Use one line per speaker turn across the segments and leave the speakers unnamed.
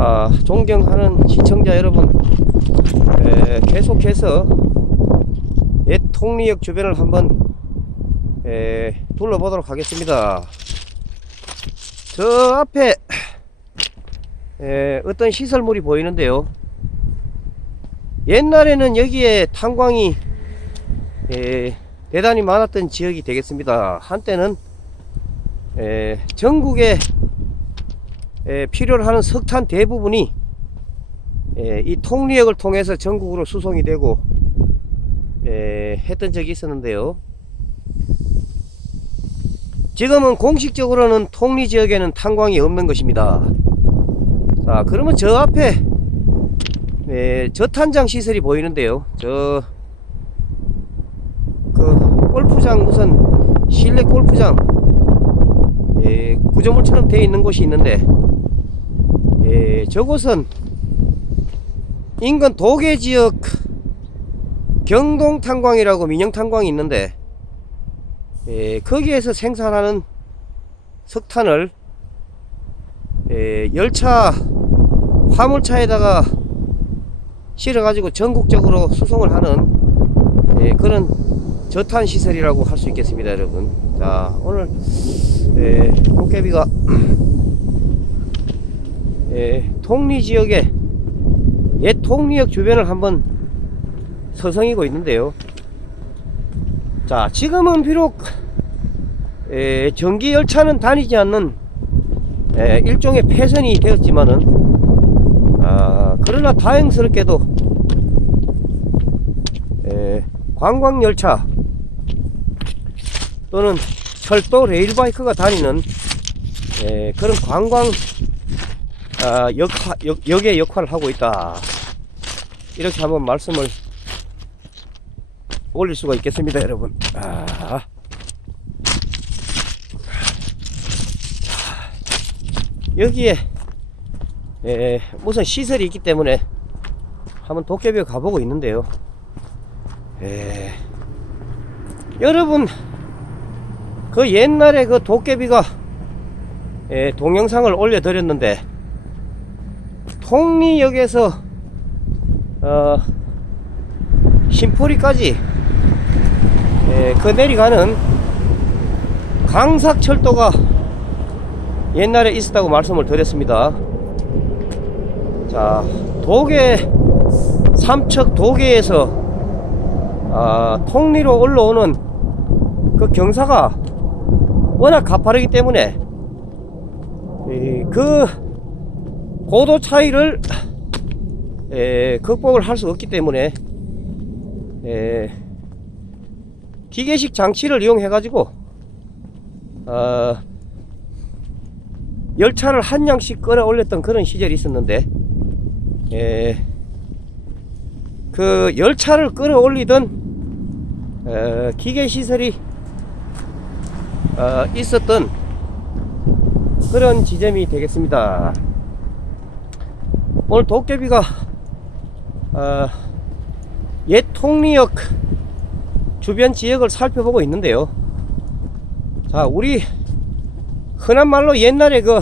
아, 존경하는 시청자 여러분, 에, 계속해서 옛 통리역 주변을 한번 에, 둘러보도록 하겠습니다. 저 앞에 에, 어떤 시설물이 보이는데요. 옛날에는 여기에 탄광이 에, 대단히 많았던 지역이 되겠습니다. 한때는 에, 전국에 에, 필요로 하는 석탄 대부분이 에, 이 통리역을 통해서 전국으로 수송이 되고 에, 했던 적이 있었는데요. 지금은 공식적으로는 통리 지역에는 탄광이 없는 것입니다. 자, 그러면 저 앞에 에, 저탄장 시설이 보이는데요. 저 그 골프장 우선 실내 골프장 예, 구조물처럼 되어 있는 곳이 있는데 예, 저곳은 인근 도계 지역 경동탄광이라고 민영탄광이 있는데 예, 거기에서 생산하는 석탄을 예, 열차 화물차에다가 실어가지고 전국적으로 수송을 하는 예, 그런 저탄 시설이라고 할 수 있겠습니다, 여러분. 자, 오늘 예, 도깨비가 예, 통리 지역에 옛 통리역 주변을 한번 서성이고 있는데요. 자, 지금은 비록 예, 전기 열차는 다니지 않는 예, 일종의 폐선이 되었지만은 아, 그러나 다행스럽게도 예, 관광 열차 또는 철도 레일바이크가 다니는 예, 그런 관광 아, 역할, 역, 역의 역할을 하고 있다. 이렇게 한번 말씀을 올릴 수가 있겠습니다, 여러분. 아. 여기에 예, 무슨 시설이 있기 때문에 한번 도깨비에 가보고 있는데요. 예. 여러분 그 옛날에 그 도깨비가 예, 동영상을 올려드렸는데 통리역에서 어, 신포리까지 예, 그 내려가는 강삭철도가 옛날에 있었다고 말씀을 드렸습니다. 자, 도계 삼척 도계에서 아, 통리로 올라오는 그 경사가 워낙 가파르기 때문에 이, 그 고도 차이를 에, 극복을 할 수 없기 때문에 에, 기계식 장치를 이용해 가지고 어, 열차를 한 량씩 끌어올렸던 그런 시절이 있었는데 에, 그 열차를 끌어올리던 어, 기계 시설이 어, 있었던 그런 지점이 되겠습니다. 오늘 도깨비가 어, 옛 통리역 주변 지역을 살펴보고 있는데요. 자, 우리 흔한 말로 옛날에 그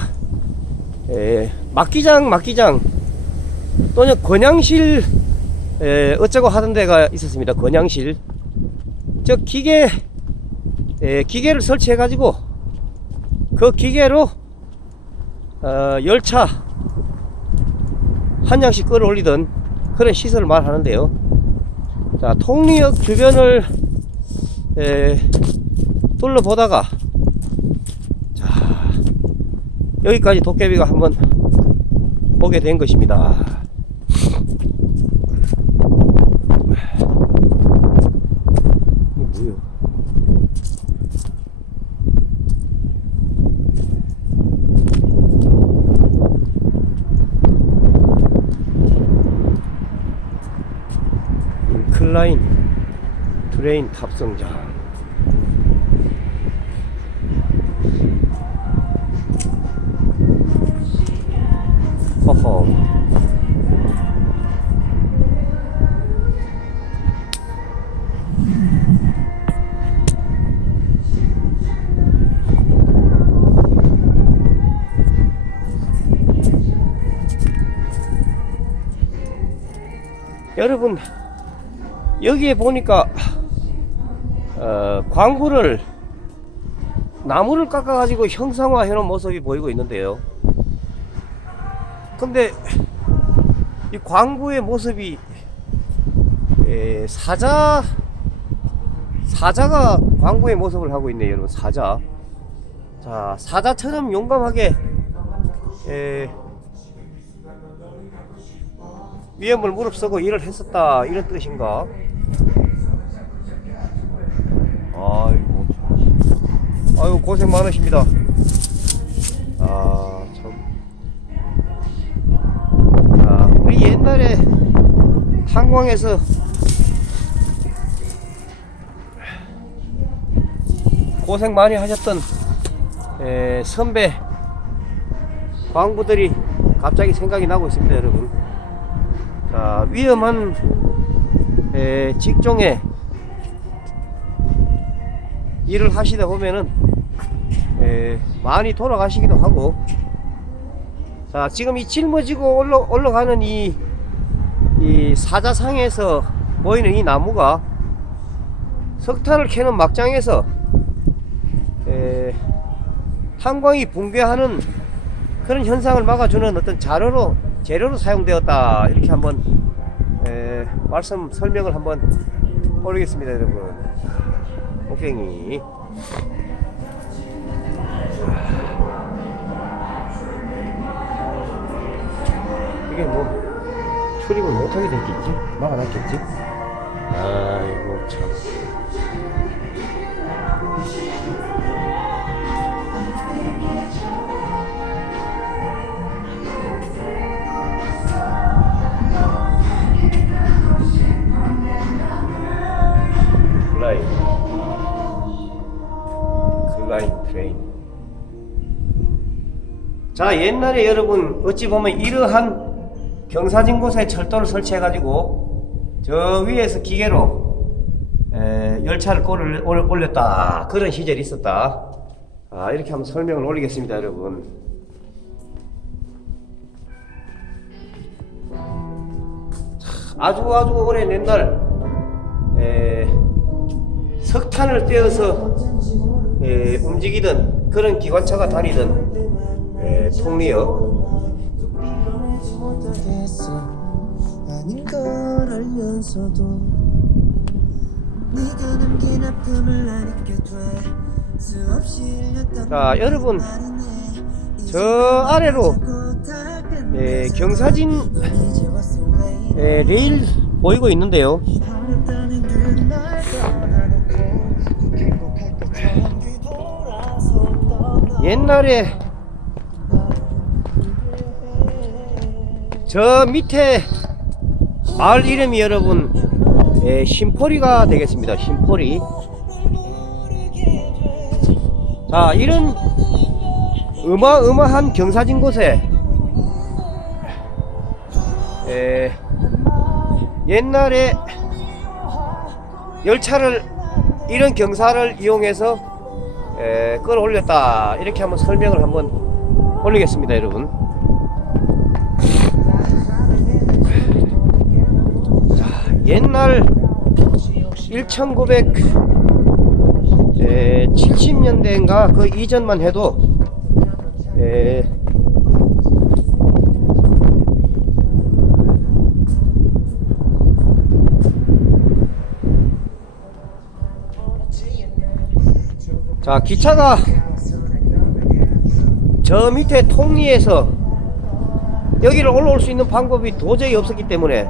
에, 막기장 막기장 또는 권양실 에, 어쩌고 하던 데가 있었습니다. 권양실 저 기계 에, 기계를 설치해 가지고 그 기계로 어, 열차 한 장씩 끌어올리던 그런 시설을 말하는데요. 자, 통리역 주변을 에, 둘러보다가 자, 여기까지 도깨비가 한번 보게 된 것입니다. 이게 뭐요? 인클라인 트레인 탑승장 허허. 여러분 여기에 보니까 어, 광구를 나무를 깎아 가지고 형상화 해 놓은 모습이 보이고 있는데요. 근데 이 광구의 모습이 에, 사자 사자가 광구의 모습을 하고 있네요, 여러분. 사자. 자, 사자처럼 용감하게 에, 위험을 무릅쓰고 일을 했었다 이런 뜻인가? 아이고 참. 아유 고생 많으십니다. 아 참. 자 우리 옛날에 탄광에서 고생 많이 하셨던 에, 선배 광부들이 갑자기 생각이 나고 있습니다, 여러분. 자, 위험한 에, 직종에 일을 하시다 보면은 에, 많이 돌아가시기도 하고. 자 지금 이 짊어지고 올라, 올라가는 이, 이 사자상에서 보이는 이 나무가 석탄을 캐는 막장에서 에, 탄광이 붕괴하는 그런 현상을 막아주는 어떤 자료로 재료로 사용되었다. 이렇게 한번 에, 말씀 설명을 한번 올리겠습니다 여러분. 곡괭이. 이게 뭐 출입을 못하게 됐겠지? 막아놨겠지? 아이고 참 글라인 트레인 자 옛날에 여러분 어찌 보면 이러한 경사진 곳에 철도를 설치해 가지고 저 위에서 기계로 에, 열차를 올- 올렸다. 그런 시절이 있었다. 아, 이렇게 한번 설명을 올리겠습니다 여러분. 참, 아주 아주 오랜 옛날 에, 석탄을 떼어서 에, 움직이던 그런 기관차가 다니던 에, 통리역 자 여러분 저 아래로 에, 경사진 에, 레일 보이고 있는데요 옛날에 저 밑에 마을 이름이 여러분 에, 심포리가 되겠습니다. 심포리. 자 이런 어마어마한 경사진 곳에 에, 옛날에 열차를 이런 경사를 이용해서 에, 끌어올렸다. 이렇게 한번 설명을 한번 올리겠습니다 여러분. 자, 옛날 1970년대인가 그 이전만 해도 에, 자 기차가 저 밑에 통리에서 여기를 올라올 수 있는 방법이 도저히 없었기 때문에.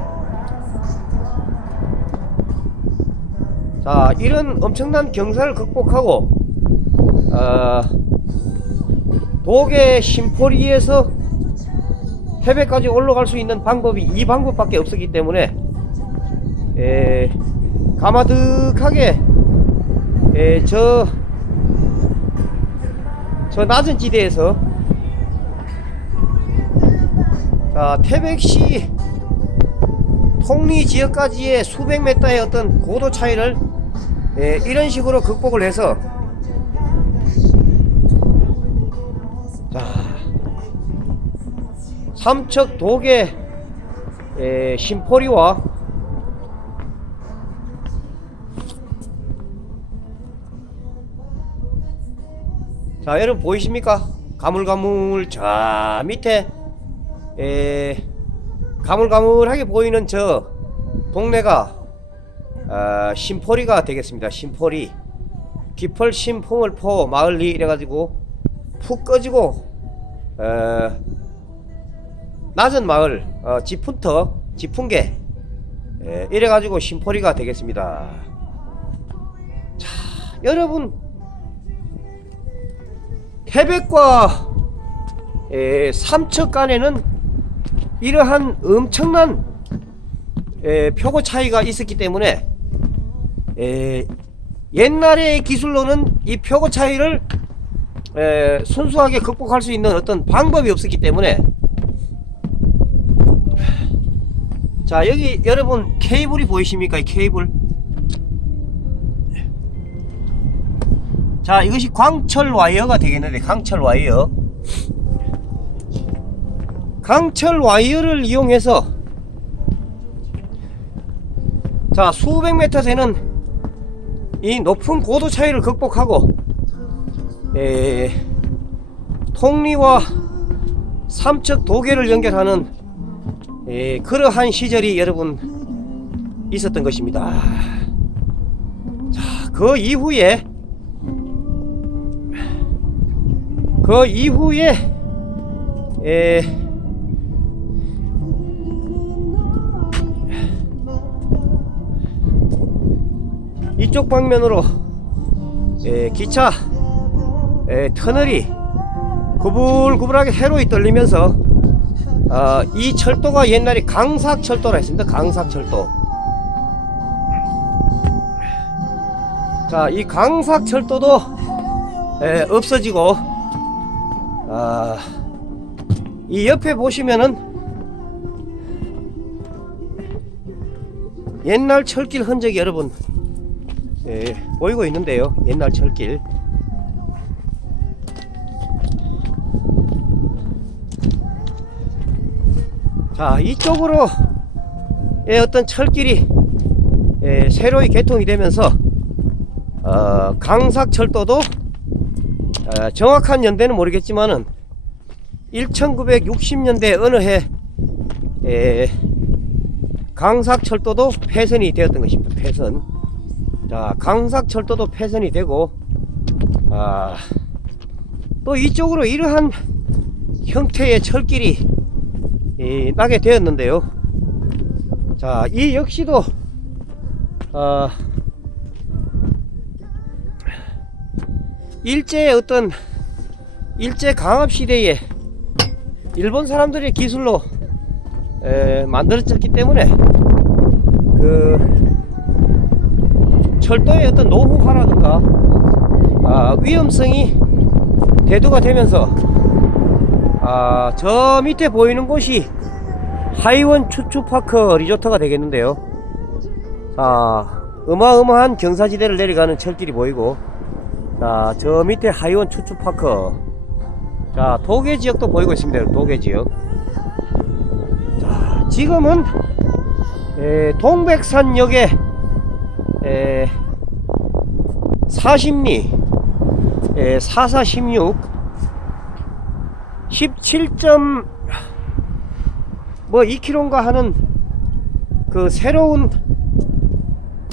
자 이런 엄청난 경사를 극복하고 어, 독의 심포리에서 해배까지 올라갈 수 있는 방법이 이 방법밖에 없었기 때문에 에, 가마득하게 에, 저, 저 낮은 지대에서. 자, 태백시 통리 지역까지의 수백 메타의 어떤 고도 차이를 에, 이런 식으로 극복을 해서. 자, 삼척 독의 에, 심포리와 자 여러분 보이십니까? 가물가물 저 밑에 에, 가물가물하게 보이는 저 동네가 아, 신포리가 되겠습니다. 신포리 기펄 신풍을 포 마을리 이래가지고 푹 꺼지고 어, 낮은 마을 어, 지푼터 지푼개 예, 이래가지고 신포리가 되겠습니다. 자 여러분 태백과 에, 삼척 간에는 이러한 엄청난 에, 표고 차이가 있었기 때문에 에, 옛날의 기술로는 이 표고 차이를 에, 순수하게 극복할 수 있는 어떤 방법이 없었기 때문에. 자 여기 여러분 케이블이 보이십니까 이 케이블 자 이것이 광철 와이어가 되겠는데 광철 와이어 강철 와이어를 이용해서 자 수백 메터 되는 이 높은 고도 차이를 극복하고 에, 통리와 삼척 도계를 연결하는 에, 그러한 시절이 여러분 있었던 것입니다. 자, 그 이후에 그 이후에 에, 이쪽 방면으로 에, 기차 에, 터널이 구불구불하게 세로이 떨리면서 어, 이 철도가 옛날에 강삭철도라 했습니다. 강삭철도. 자, 이 강삭철도도 에, 없어지고 아, 이 옆에 보시면은 옛날 철길 흔적이 여러분 예, 보이고 있는데요. 옛날 철길. 자, 이쪽으로 예, 어떤 철길이 예, 새로이 개통이 되면서 어, 강삭철도도 어, 정확한 연대는 모르겠지만은 1960년대 어느 해 예, 강삭철도도 폐선이 되었던 것입니다. 폐선. 자, 강삭철도도 폐선이 되고, 아, 또 이쪽으로 이러한 형태의 철길이 이, 나게 되었는데요. 자, 이 역시도, 아, 일제의 어떤, 일제 강압 시대에 일본 사람들의 기술로 에, 만들어졌기 때문에 그 철도의 어떤 노후화라든가 아, 위험성이 대두가 되면서 아, 저 밑에 보이는 곳이 하이원 추추파크 리조트가 되겠는데요. 자, 어마어마한 경사지대를 내려가는 철길이 보이고 자, 저 밑에 하이원 추추파크 자, 도계 지역도 보이고 있습니다. 도계 지역. 자, 지금은 에, 동백산역에 에, 40리 에, 4416 17점 뭐 2km인가 하는 그 새로운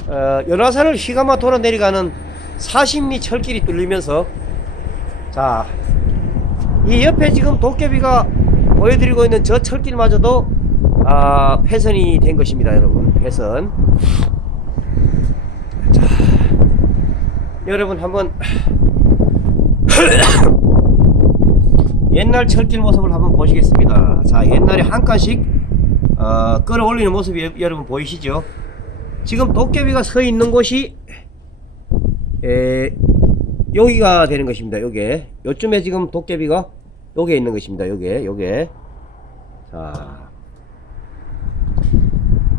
어, 연화산을 휘감아 돌아 내려가는 40리 철길이 뚫리면서 자 이 옆에 지금 도깨비가 보여드리고 있는 저 철길마저도 아, 폐선이 된 것입니다, 여러분. 폐선. 자, 여러분 한번 옛날 철길 모습을 한번 보시겠습니다. 자, 옛날에 한 칸씩 어, 끌어올리는 모습이 여- 여러분 보이시죠? 지금 도깨비가 서 있는 곳이 에, 여기가 되는 것입니다. 요게 요쯤에 지금 도깨비가 요게 있는 것입니다. 요게 요게 자,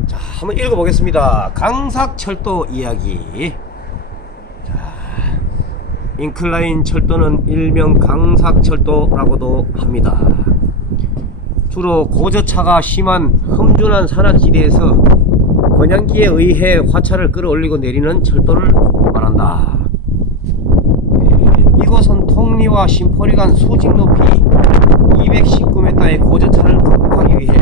자 한번 읽어보겠습니다. 강삭철도 이야기. 자, 인클라인 철도는 일명 강삭철도라고도 합니다. 주로 고저차가 심한 험준한 산악지대에서 권양기에 의해 화차를 끌어올리고 내리는 철도를 말한다. 예, 이곳은 통리와 심포리 간 수직 높이 219m의 고저차를 극복하기 위해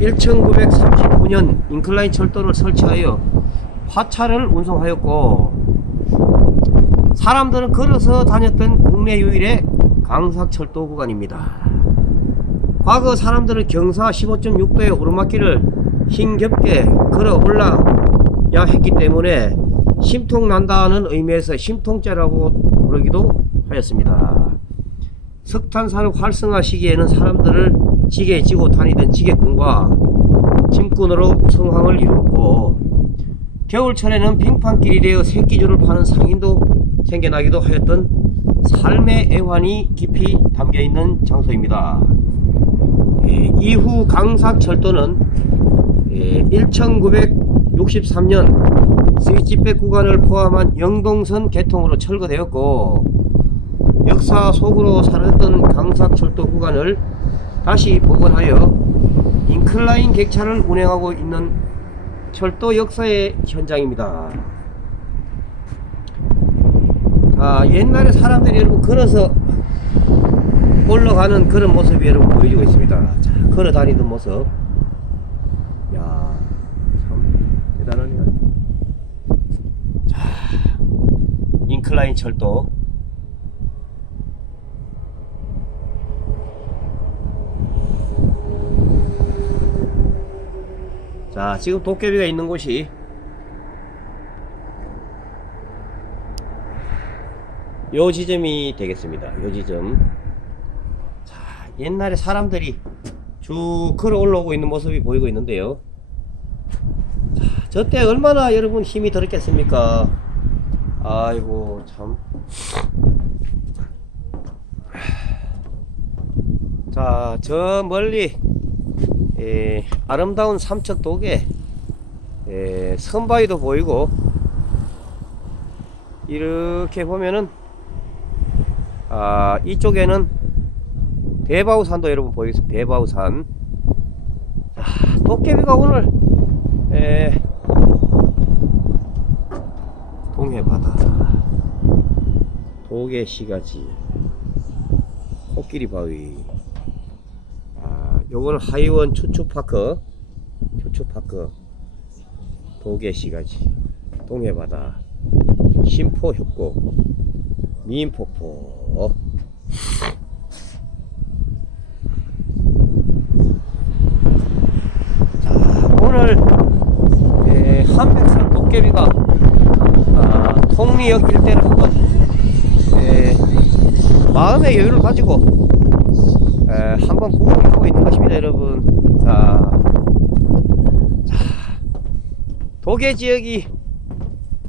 1939년 인클라인 철도를 설치하여 화차를 운송하였고 사람들은 걸어서 다녔던 국내 유일의 강삭철도 구간입니다. 과거 사람들은 경사 15.6도의 오르막길을 힘겹게 걸어 올라야 했기 때문에 심통 난다는 의미에서 심통제라고 부르기도 하였습니다. 석탄 산업 활성화 시기에는 사람들을 지게에 지고 다니던 지게꾼과 짐꾼으로 성황을 이루었고 겨울철에는 빙판길이 되어 새끼줄을 파는 상인도 생겨나기도 하였던 삶의 애환이 깊이 담겨 있는 장소입니다. 예, 이후 강삭철도는 예, 1963년 스위치백 구간을 포함한 영동선 개통으로 철거되었고 역사 속으로 사라졌던 강삭철도 구간을 다시 복원하여 인클라인 객차를 운행하고 있는 철도 역사의 현장입니다. 자, 옛날에 사람들이 여러분 걸어서 올라가는 그런 모습이 여러분 보여지고 있습니다. 자, 걸어 다니던 모습. 야, 참 대단하네요. 자, 인클라인 철도. 자, 지금 도깨비가 있는 곳이 요 지점이 되겠습니다. 요 지점. 자, 옛날에 사람들이 쭉 걸어 올라오고 있는 모습이 보이고 있는데요. 자, 저때 얼마나 여러분 힘이 들었겠습니까? 아이고, 참. 자, 저 멀리, 에, 아름다운 삼척 독에, 에, 선바위도 보이고, 이렇게 보면은, 아, 이쪽에는 대바우산도 여러분 보이겠습니다. 대바우산. 아, 도깨비가 오늘 에, 동해바다, 도계시가지, 코끼리 바위. 아, 요거는 하이원 추추파크, 추추파크, 도계시가지, 동해바다, 심포협곡, 미인폭포. 자, 오늘 에, 한백산 도깨비가 아, 통리역 일대를 마음의 여유를 가지고 에, 한번 구경을 하고 있는 것입니다, 여러분. 자, 자 도계 지역이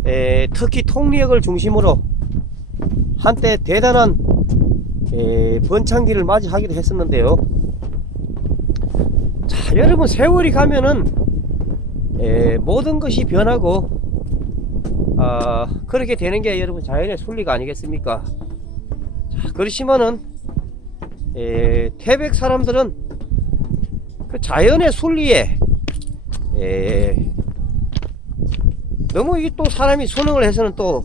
에, 특히 통리역을 중심으로 한때 대단한 에, 번창기를 맞이하기도 했었는데요. 자, 여러분 세월이 가면은 에, 모든 것이 변하고 아, 그렇게 되는 게 여러분 자연의 순리가 아니겠습니까? 자, 그렇지만은 에, 태백 사람들은 그 자연의 순리에 에, 너무 이게 또 사람이 순응을 해서는 또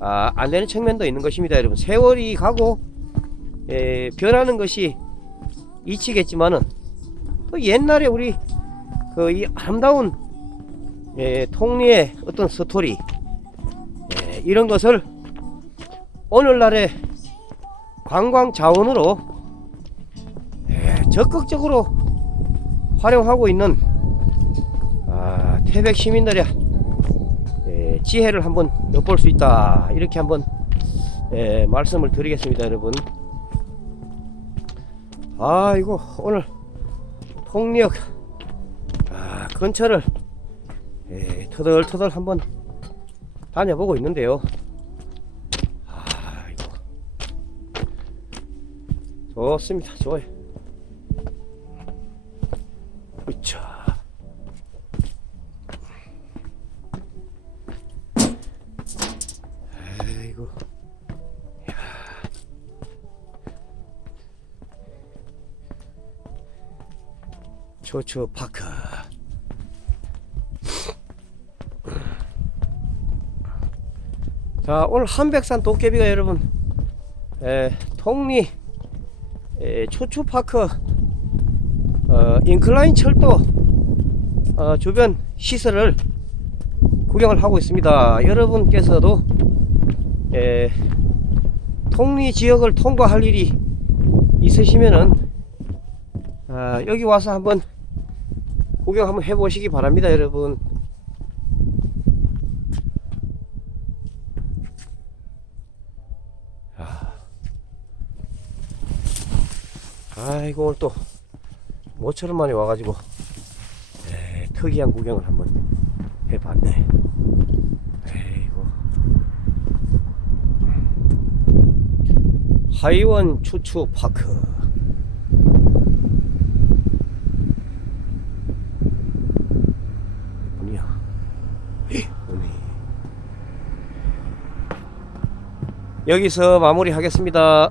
아, 안 되는 측면도 있는 것입니다, 여러분. 세월이 가고 에, 변하는 것이 이치겠지만은 또 옛날에 우리 그 이 아름다운 에, 통리의 어떤 스토리 에, 이런 것을 오늘날의 관광 자원으로 에, 적극적으로 활용하고 있는 아, 태백 시민들의 에, 지혜를 한번 엿볼 수 있다. 이렇게 한번 에, 말씀을 드리겠습니다 여러분. 아 이거 오늘 통리역 아, 근처를 에, 터덜터덜 한번 다녀보고 있는데요 좋습니다 좋아요 으차 아이고. 야. 초초 파크. 자, 오늘 한백산 도깨비가 여러분 에, 통리 에, 추추파크 어, 인클라인 철도 어, 주변 시설을 구경을 하고 있습니다. 여러분께서도 에, 통리 지역을 통과할 일이 있으시면은 아, 여기 와서 한번 구경 한번 해보시기 바랍니다, 여러분. 아이고 오늘 또 모처럼 만에 와가지고 에, 특이한 구경을 한번 해봤네. 에이고 하이원 추추 파크. 여기서 마무리하겠습니다.